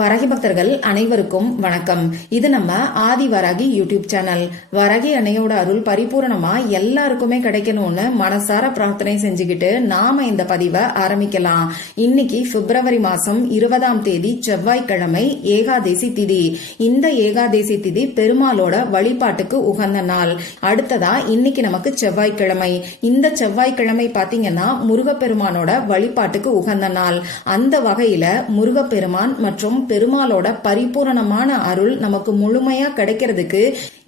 வராகி பக்தர்கள் அனைவருக்கும் வணக்கம். இது நம்ம ஆதி வராகி யூடியூப் சேனல். வராகி அன்னையோட அருள் பரிபூர்ணமா எல்லாருக்குமே கிடைக்கணும்னு மனசார பிரார்த்தனை செஞ்சுக்கிட்டு நாம இந்த பதிவை ஆரம்பிக்கலாம். இன்னைக்கு பிப்ரவரி மாசம் 20ஆம் தேதி செவ்வாய்க்கிழமை ஏகாதேசி திதி. இந்த ஏகாதேசி திதி பெருமாளோட வழிபாட்டுக்கு உகந்த நாள். அடுத்ததா இன்னைக்கு நமக்கு செவ்வாய்க்கிழமை. இந்த செவ்வாய்க்கிழமை பாத்தீங்கன்னா முருகப்பெருமானோட வழிபாட்டுக்கு உகந்த நாள். அந்த வகையில முருகப்பெருமான் மற்றும் பெருமாளோட பரிபூரணமான அருள் நமக்கு முழுமையா கிடைக்கிறதுக்கு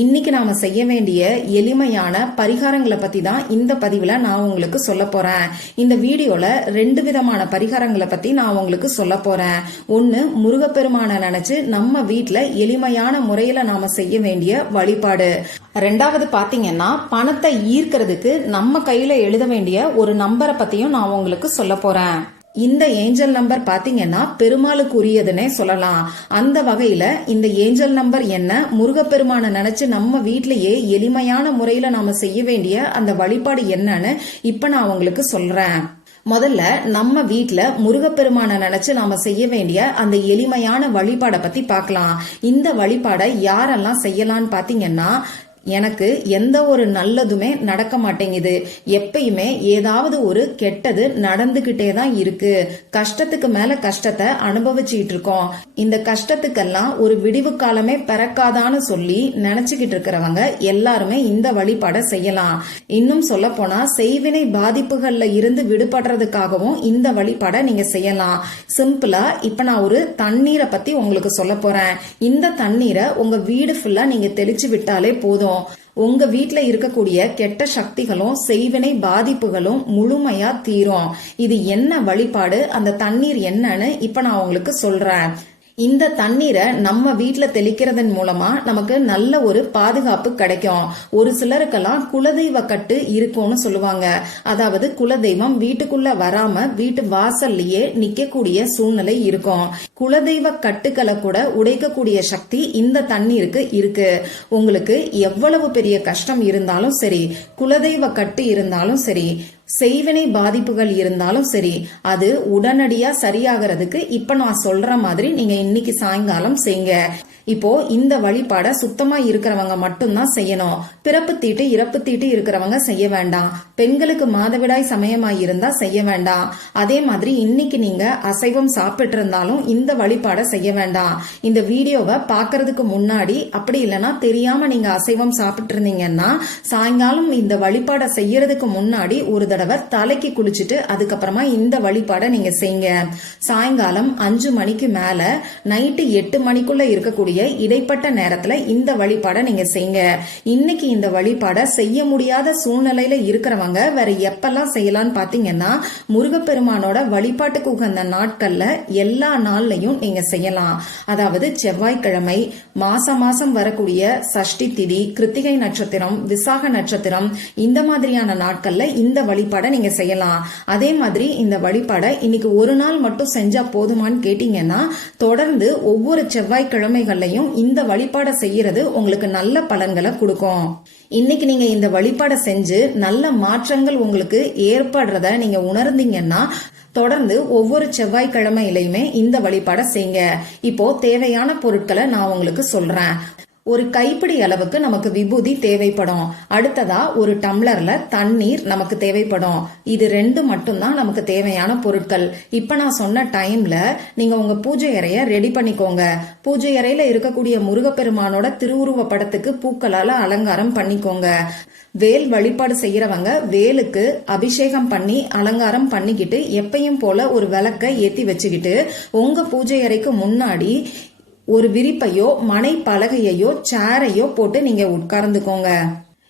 இன்னைக்கு நாம செய்ய வேண்டிய எளிமையான பரிகாரங்களை பத்தி தான் இந்த பதிவுல நான் உங்களுக்கு சொல்ல போறேன். இந்த வீடியோல 2 விதமான பரிகாரங்களை பத்தி நான் உங்களுக்கு சொல்ல போறேன். ஒன்னு, முருகப்பெருமான நினைச்சு நம்ம வீட்டுல எளிமையான முறையில நாம செய்ய வேண்டிய வழிபாடு. ரெண்டாவது பாத்தீங்கன்னா பணத்தை ஈர்க்கிறதுக்கு நம்ம கையில எழுத வேண்டிய ஒரு நம்பரை பத்தியும் நான் உங்களுக்கு சொல்ல போறேன். இந்த ஏஞ்சல் நம்பர் பாத்தீங்கன்னா பெருமாளுக்கு உரியதுன்னே சொல்லலாம். அந்த வகையில இந்த ஏஞ்சல் நம்பர் என்ன, முருகப்பெருமான நினைச்சு நம்ம வீட்லயே எளிமையான முறையில நாம செய்ய வேண்டிய அந்த வழிபாடு என்னன்னு இப்ப நான் உங்களுக்கு சொல்றேன். முதல்ல நம்ம வீட்டுல முருகப்பெருமான நினைச்சு நாம செய்ய வேண்டிய அந்த எளிமையான வழிபாடை பத்தி பார்க்கலாம். இந்த வழிபாடை யாரெல்லாம் செய்யலாம்னு பாத்தீங்கன்னா, எனக்கு எந்த ஒரு நல்லதுமே நடக்க மாட்டேங்குது, எப்பயுமே ஏதாவது ஒரு கெட்டது நடந்துகிட்டே தான் இருக்கு, கஷ்டத்துக்கு மேல கஷ்டத்தை அனுபவிச்சுட்டு இருக்கோம், இந்த கஷ்டத்துக்கெல்லாம் ஒரு விடிவு காலமே பிறக்காதான்னு சொல்லி நினைச்சுக்கிட்டு இருக்கிறவங்க எல்லாருமே இந்த வழிபாடை செய்யலாம். இன்னும் சொல்ல போனா செய்வினை பாதிப்புகள்ல இருந்து விடுபடுறதுக்காகவும் இந்த வழிபாடை நீங்க செய்யலாம். சிம்பிளா இப்ப நான் ஒரு தண்ணீரை பத்தி உங்களுக்கு சொல்ல போறேன். இந்த தண்ணீரை உங்க வீடு ஃபுல்லா நீங்க தெளிச்சு விட்டாலே போதும். உங்க வீட்டுல இருக்கக்கூடிய கெட்ட சக்திகளும் செய்வினை பாதிப்புகளும் முழுமையா தீரும். இது என்ன வழிபாடு, அந்த தண்ணீர் என்னன்னு இப்ப நான் உங்களுக்கு சொல்றேன். இந்த தண்ணீரை நம்ம வீட்டுல தெளிக்கிறதன் மூலமா நமக்கு நல்ல ஒரு பாதுகாப்பு கிடைக்கும். ஒரு சிலருக்கெல்லாம் குலதெய்வ கட்டு இருக்கும்னு சொல்லுவாங்க. அதாவது குலதெய்வம் வீட்டுக்குள்ள வராம வீட்டு வாசல்லையே நிக்கக்கூடிய சூழ்நிலை இருக்கும். குலதெய்வ கட்டுக்களை கூட உடைக்கக்கூடிய சக்தி இந்த தண்ணீருக்கு இருக்கு. உங்களுக்கு எவ்வளவு பெரிய கஷ்டம் இருந்தாலும் சரி, குலதெய்வ கட்டு இருந்தாலும் சரி, செய்வினை பாதிப்புகள் இருந்தாலும் சரி, அது உடனடியா சரியாகிறதுக்கு இப்ப நான் சொல்ற மாதிரி நீங்க இன்னைக்கு சாயங்காலம் செய்யுங்க. இப்போ இந்த வழிபாட சுத்தமா இருக்கிறவங்க மட்டும்தான் செய்யணும். பிறப்பு தீட்டு இறப்பு தீட்டு இருக்கிறவங்க செய்ய வேண்டாம். பெண்களுக்கு மாதவிடாய் சமயமாய் இருந்தா செய்ய வேண்டாம். அதே மாதிரி இன்னைக்கு நீங்க அசைவம் சாப்பிட்டு இருந்தாலும் இந்த வழிபாட செய்ய வேண்டாம். இந்த வீடியோவை பாக்குறதுக்கு முன்னாடி, அப்படி இல்லைன்னா தெரியாம நீங்க அசைவம் சாப்பிட்டு இருந்தீங்கன்னா சாயங்காலம் இந்த வழிபாட செய்யறதுக்கு முன்னாடி ஒரு தடவை தலைக்கு குளிச்சுட்டு அதுக்கப்புறமா இந்த வழிபாட நீங்க செய்யுங்க. சாயங்காலம் 5 மணிக்கு மேல நைட்டு 8 மணிக்குள்ள இருக்கக்கூடிய இடைப்பட்ட நேரத்துல இந்த வழிபாட நீங்க செய்யுங்க. இன்னைக்கு இந்த வழிபாட செய்ய முடியாத சூழ்நிலையில இருக்கிறவங்க வேற எப்பெல்லாம் செய்யலாம்னு பாத்தீங்கன்னா, முருகப்பெருமானோட வழிபாட்டுக்கு உகந்த நாட்கள்ல எல்லா நாள்லயும் நீங்க செய்யலாம். அதாவது செவ்வாய்க்கிழமை, மாசம் வரக்கூடிய சஷ்டி திதி, கிருத்திகை நட்சத்திரம், விசாக நட்சத்திரம், இந்த மாதிரியான நாட்கள்ல இந்த வழிபாட நீங்க செய்யலாம். அதே மாதிரி இந்த வழிபாட இன்னைக்கு ஒரு நாள் மட்டும் செஞ்சா போதுமான்னு கேட்டீங்கன்னா, தொடர்ந்து ஒவ்வொரு செவ்வாய்க்கிழமைகள் இந்த வழிபாட செய்யறது உங்களுக்கு நல்ல பலன்களை கொடுக்கும். இன்னைக்கு நீங்க இந்த வழிபாட செஞ்சு நல்ல மாற்றங்கள் உங்களுக்கு ஏற்படுறத நீங்க உணர்ந்தீங்கன்னா தொடர்ந்து ஒவ்வொரு செவ்வாய்க்கிழமையிலுமே இந்த வழிபாட செய்யுங்க. இப்போ தேவையான பொருட்களை நான் உங்களுக்கு சொல்றேன். ஒரு கைப்பிடி அளவுக்கு நமக்கு விபூதி தேவைப்படும். அடுத்ததா ஒரு டம்ளர்ல தண்ணீர் நமக்கு தேவைப்படும். இது 2 மட்டும்தான் நமக்கு தேவையான பொருட்கள். இப்ப நான் சொன்ன டைம்ல நீங்க உங்க பூஜை அறைய ரெடி பண்ணிக்கோங்க. பூஜை அறையில இருக்கக்கூடிய முருகப்பெருமானோட திருவுருவ படத்துக்கு பூக்களால அலங்காரம் பண்ணிக்கோங்க. வேல் வழிபாடு செய்யறவங்க வேலுக்கு அபிஷேகம் பண்ணி அலங்காரம் பண்ணிக்கிட்டு எப்பயும் போல ஒரு விளக்க ஏத்தி வச்சுக்கிட்டு உங்க பூஜை அறைக்கு முன்னாடி ஒரு விரிப்பையோ மனை பலகையோ சேரையோ போட்டு நீங்க உட்கார்ந்துக்கோங்க.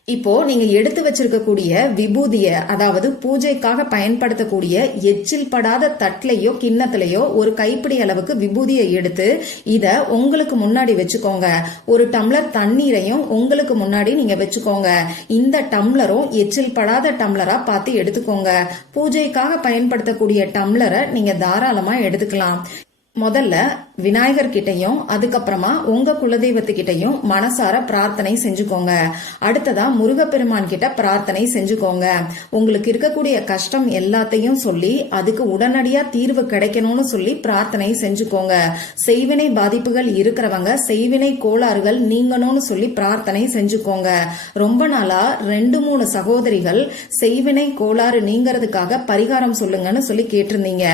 இப்போ நீங்க எடுத்து வச்சிருக்கக்கூடிய விபூதிய, அதாவது பூஜைக்காக பயன்படுத்தக்கூடிய எச்சில் படாத தட்டிலையோ கிண்ணத்திலையோ ஒரு கைப்பிடி அளவுக்கு விபூதியை எடுத்து இத உங்களுக்கு முன்னாடி வச்சுக்கோங்க. ஒரு டம்ளர் தண்ணீரையும் உங்களுக்கு முன்னாடி நீங்க வச்சுக்கோங்க. இந்த டம்ளரும் எச்சில் படாத டம்ளரா பார்த்து எடுத்துக்கோங்க. பூஜைக்காக பயன்படுத்தக்கூடிய டம்ளரை நீங்க தாராளமா எடுத்துக்கலாம். முதல்ல விநாயகர் கிட்டையும் அதுக்கப்புறமா உங்க குலதெய்வத்துக்கிட்டையும் மனசார பிரார்த்தனை செஞ்சுக்கோங்க. அடுத்ததா முருகப்பெருமான் கிட்ட பிரார்த்தனை செஞ்சுக்கோங்க. உங்களுக்கு இருக்கக்கூடிய கஷ்டம் எல்லாத்தையும் சொல்லி அதுக்கு உடனடியா தீர்வு கிடைக்கணும்னு சொல்லி பிரார்த்தனை செஞ்சுக்கோங்க. செய்வினை பாதிப்புகள் இருக்கிறவங்க செய்வினை கோளாறுகள் நீங்கணும்னு சொல்லி பிரார்த்தனை செஞ்சுக்கோங்க. ரொம்ப நாளா 2-3 சகோதரிகள் செய்வினை கோளாறு நீங்கிறதுக்காக பரிகாரம் சொல்லுங்கன்னு சொல்லி கேட்டிருந்தீங்க.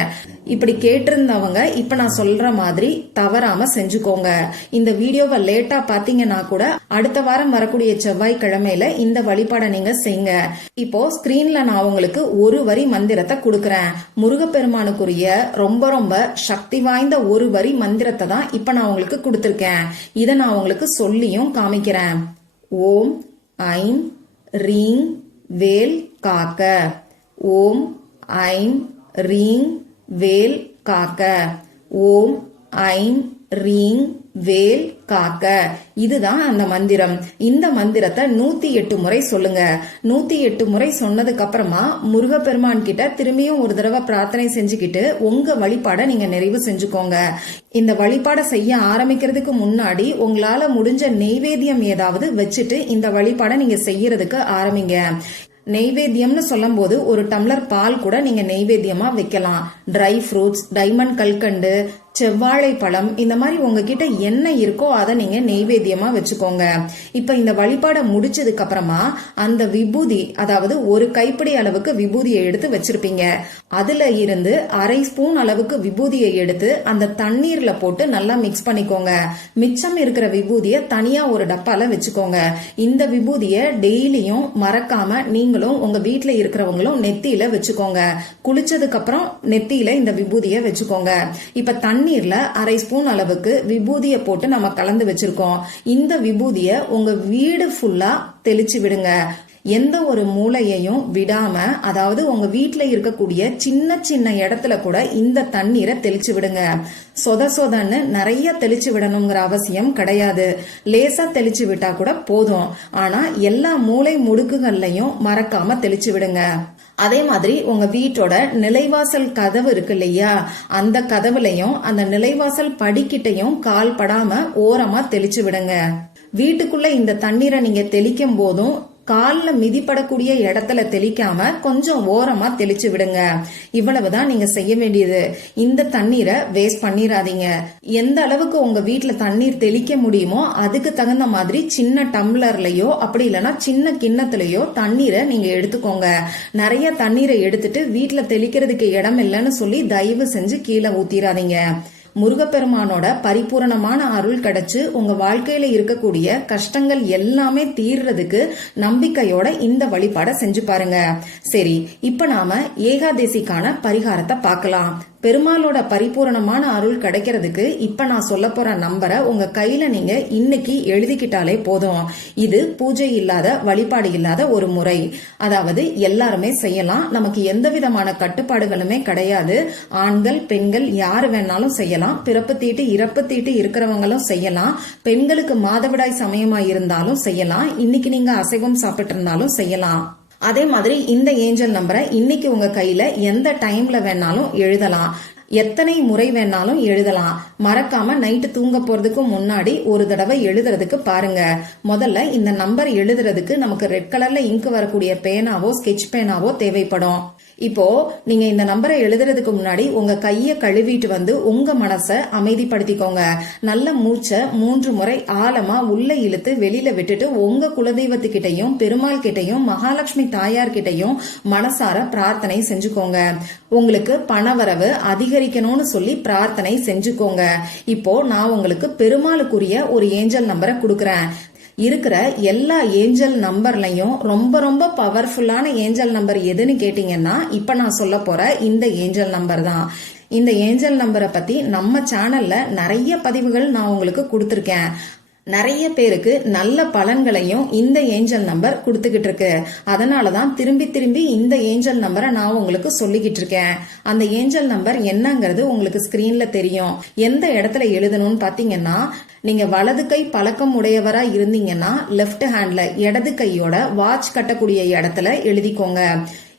இப்படி கேட்டிருந்தவங்க இப்ப நான் சொல்ற மாதிரி தவறாம செஞ்சுக்கோங்க. இந்த வீடியோவை லேட்டா பாத்தீங்கன்னா கூட அடுத்த வாரம் வரக்கூடிய செவ்வாய்க்கிழமையில இந்த வழிபாடை நீங்க செய்யுங்க. இப்போ ஸ்கிரீன்ல நான் உங்களுக்கு ஒரு வரி மந்திரத்தை கொடுக்கறேன். முருகப்பெருமானுக்குரிய ரொம்ப ரொம்ப சக்தி வாய்ந்த ஒரு வரி மந்திரத்தை தான் இப்ப நான் உங்களுக்கு கொடுத்திருக்கேன். இதை நான் உங்களுக்கு சொல்லியும் காமிக்கிறேன். ஓம் ஐம் ரீங் வேல் காக்க. ஓம் ஐம் ரீங் வேல் காக்க. ஓம் ஐம் ரீங் வேல் காக்க. இதுதான் அந்த மந்திரம். இந்த மந்திரத்தை 108 முறை சொல்லுங்க. 108 முறை சொன்னதுக்கு அப்புறமா முருகப்பெருமான் கிட்ட திரும்பியும் ஒரு தடவை பிரார்த்தனை செஞ்சுக்கிட்டு உங்க வழிபாட நீங்க நிறைவு செஞ்சுக்கோங்க. இந்த வழிபாட செய்ய ஆரம்பிக்கிறதுக்கு முன்னாடி உங்களால முடிஞ்ச நெய்வேத்தியம் ஏதாவது வச்சுட்டு இந்த வழிபாட நீங்க செய்யறதுக்கு ஆரம்பிங்க. நெய்வேத்தியம்னு சொல்லும் போது ஒரு டம்ளர் பால் கூட நீங்க நெய்வேத்தியமா வைக்கலாம். ட்ரை ஃப்ரூட்ஸ், டைமண்ட் கல்கண்டு, செவ்வாழை பழம், இந்த மாதிரி உங்ககிட்ட என்ன இருக்கோ அதை நீங்க நெய்வேத்தியமா வச்சுக்கோங்க. இப்ப இந்த வழிபாட முடிச்சதுக்கு அப்புறமா அந்த விபூதி, அதாவது ஒரு கைப்பிடி அளவுக்கு விபூதியை எடுத்து வச்சிருப்பீங்க. அதுல இருந்து 1/2 ஸ்பூன் அளவுக்கு விபூதியை எடுத்து அந்த தண்ணீர்ல போட்டு நல்லா மிக்ஸ் பண்ணிக்கோங்க. மிச்சம் இருக்கிற விபூதியை தனியா ஒரு டப்பால வச்சுக்கோங்க. இந்த விபூதியை டெய்லியும் மறக்காம நீங்களும் உங்க வீட்டுல இருக்கிறவங்களும் நெத்தியில வச்சுக்கோங்க. குளிச்சதுக்கு அப்புறம் நெத்தியில இந்த விபூதியை வச்சுக்கோங்க. இப்ப தண்ணீர்ல 1/2 ஸ்பூன் அளவுக்கு விபூதியை போட்டு நம்ம கலந்து வச்சிருக்கோம். இந்த விபூதியை உங்க வீடு ஃபுல்லா தெளிச்சு விடுங்க. எந்த ஒரு மூளையையும் விடாம, அதாவது உங்க வீட்டுல இருக்கக்கூடிய சின்ன சின்ன இடத்துல கூட இந்த தண்ணீரை தெளிச்சு விடுங்க. சொதன்னு நிறைய தெளிச்சு விடணுங்கிற அவசியம் கிடையாது. லேசா தெளிச்சு விட்டா கூட போதும். ஆனா எல்லா மூளை முடுக்குகள்லையும் மறக்காம தெளிச்சு விடுங்க. அதே மாதிரி உங்க வீட்டோட நிலைவாசல் கதவு இருக்கு இல்லையா, அந்த கதவுலையும் அந்த நிலைவாசல் படிக்கிட்டையும் கால் படாம ஓரமா தெளிச்சு விடுங்க. வீட்டுக்குள்ள இந்த தண்ணீரை நீங்க தெளிக்கும் போதும் கால்ல மிதிப்படக்கூடிய இடத்துல தெளிக்காம கொஞ்சம் ஓரமா தெளிச்சு விடுங்க. இவ்வளவுதான் நீங்க செய்ய வேண்டியது. இந்த தண்ணீரை வேஸ்ட் பண்ணிராதீங்க. எந்த அளவுக்கு உங்க வீட்டுல தண்ணீர் தெளிக்க முடியுமோ அதுக்கு தகுந்த மாதிரி சின்ன டம்ளர்லயோ அப்படி இல்லைன்னா சின்ன கிண்ணத்துலயோ தண்ணீரை நீங்க எடுத்துக்கோங்க. நிறைய தண்ணீரை எடுத்துட்டு வீட்டுல தெளிக்கிறதுக்கு இடம் இல்லைன்னு சொல்லி தயவு செஞ்சு கீழே ஊத்திராதீங்க. முருகப்பெருமானோட பரிபூரணமான அருள் கிடைச்சு உங்க வாழ்க்கையில இருக்கக்கூடிய கஷ்டங்கள் எல்லாமே தீர்றதுக்கு நம்பிக்கையோட இந்த வழிபாட செஞ்சு பாருங்க. சரி, இப்ப நாம ஏகாதேசிக்கான பரிகாரத்தை பார்க்கலாம். பெருமாளோட பரிபூரணமான அருள் கிடைக்கிறதுக்கு இப்ப நான் சொல்ல போற நம்பரை உங்க கையில நீங்க இன்னைக்கு எழுதிக்கிட்டாலே போதும். இது பூஜை இல்லாத, வழிபாடு இல்லாத ஒரு முறை. அதாவது எல்லாருமே செய்யலாம். நமக்கு எந்த விதமான கட்டுப்பாடுகளுமே கிடையாது. ஆண்கள் பெண்கள் யாரு வேணாலும் செய்யலாம். பிறப்பு தீட்டு இறப்பு தீட்டு இருக்கிறவங்களும் செய்யலாம். பெண்களுக்கு மாதவிடாய் சமயமா இருந்தாலும் செய்யலாம். இன்னைக்கு நீங்க அசைவம் சாப்பிட்டு இருந்தாலும் செய்யலாம். அதே மாதிரி இந்த ஏஞ்சல் நம்பரை இன்னைக்கு உங்க கையில எந்த டைம்ல வேணாலும் எழுதலாம். எத்தனை முறை வேணாலும் எழுதலாம். மறக்காம நைட்டு தூங்க போறதுக்கு முன்னாடி ஒரு தடவை எழுதுறதுக்கு பாருங்க. முதல்ல இந்த நம்பர் எழுதுறதுக்கு நமக்கு ரெட் கலர்ல இங்கு வரக்கூடிய பேனாவோ ஸ்கெட்ச் பேனாவோ தேவைப்படும். இப்போ நீங்க இந்த நம்பரை எழுதுறதுக்கு முன்னாடி உங்க கைய கழுவிட்டு வந்து உங்க மனசை அமைதிப்படுத்திக்கோங்க. நல்ல மூச்சை 3 முறை ஆழமா உள்ள இழுத்து வெளியில விட்டுட்டு உங்க குலதெய்வத்துக்கிட்டையும் பெருமாள் கிட்டையும் மகாலட்சுமி தாயார் கிட்டையும் மனசார பிரார்த்தனை செஞ்சுக்கோங்க. உங்களுக்கு பணவரவு அதிகரிக்கணும்னு சொல்லி பிரார்த்தனை செஞ்சுக்கோங்க. இப்போ நான் உங்களுக்கு பெருமாளுக்குரிய ஒரு ஏஞ்சல் நம்பரை கொடுக்கறேன். இருக்கிற எல்லா ஏஞ்சல் நம்பர்லயும் ரொம்ப ரொம்ப பவர்ஃபுல்லான ஏஞ்சல் நம்பர் எதுன்னு கேட்டீங்கன்னா இப்ப நான் சொல்ல போற இந்த ஏஞ்சல் நம்பர் தான். இந்த ஏஞ்சல் நம்பரை பத்தி நம்ம சேனல்ல நிறைய பதிவுகள் நான் உங்களுக்கு கொடுத்திருக்கேன். நிறைய பேருக்கு நல்ல பலன்களையும் இந்த ஏஞ்சல் நம்பர் கொடுத்துக்கிட்டு இருக்கு. அதனாலதான் திரும்பி திரும்பி இந்த ஏஞ்சல் நம்பரை நான் உங்களுக்கு சொல்லிக்கிட்டு இருக்கேன். அந்த ஏஞ்சல் நம்பர் என்னங்கிறது உங்களுக்கு ஸ்கிரீன்ல தெரியும். எந்த இடத்துல எழுதணும்னு பாத்தீங்கன்னா, நீங்க வலது கை பழக்கம் உடையவரா இருந்தீங்கன்னா லெப்ட் ஹேண்ட்ல இடது கையோட வாட்ச் கட்டக்கூடிய இடத்துல எழுதிக்கோங்க.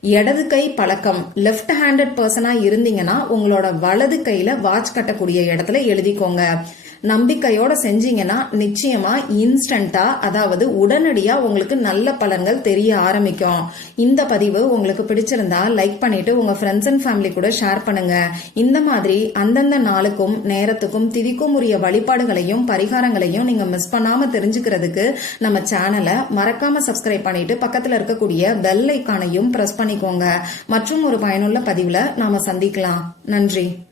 இடது கை பழக்கம் லெஃப்ட் ஹேண்டட் பர்சனா இருந்தீங்கன்னா உங்களோட வலது கையில வாட்ச் கட்டக்கூடிய இடத்துல எழுதிக்கோங்க. நம்பிக்கையோட செஞ்சீங்கன்னா நிச்சயமா இன்ஸ்டன்டா, அதாவது உடனடியா உங்களுக்கு நல்ல பலன்கள் தெரிய ஆரம்பிக்கும். இந்த பதிவு உங்களுக்கு பிடிச்சிருந்தா லைக் பண்ணிட்டு உங்க ஃப்ரெண்ட்ஸ் அண்ட் ஃபேமிலி கூட ஷேர் பண்ணுங்க. இந்த மாதிரி அந்தந்த நாளுக்கும் நேரத்துக்கும் திதிக்கும் உரிய வழிபாடுகளையும் பரிகாரங்களையும் நீங்க மிஸ் பண்ணாம தெரிஞ்சுக்கிறதுக்கு நம்ம சேனலை மறக்காம சப்ஸ்கிரைப் பண்ணிட்டு பக்கத்துல இருக்கக்கூடிய பெல் ஐக்கானையும் பிரஸ் பண்ணிக்கோங்க. மற்றும் ஒரு பயனுள்ள பதிவுல நாம சந்திக்கலாம். நன்றி.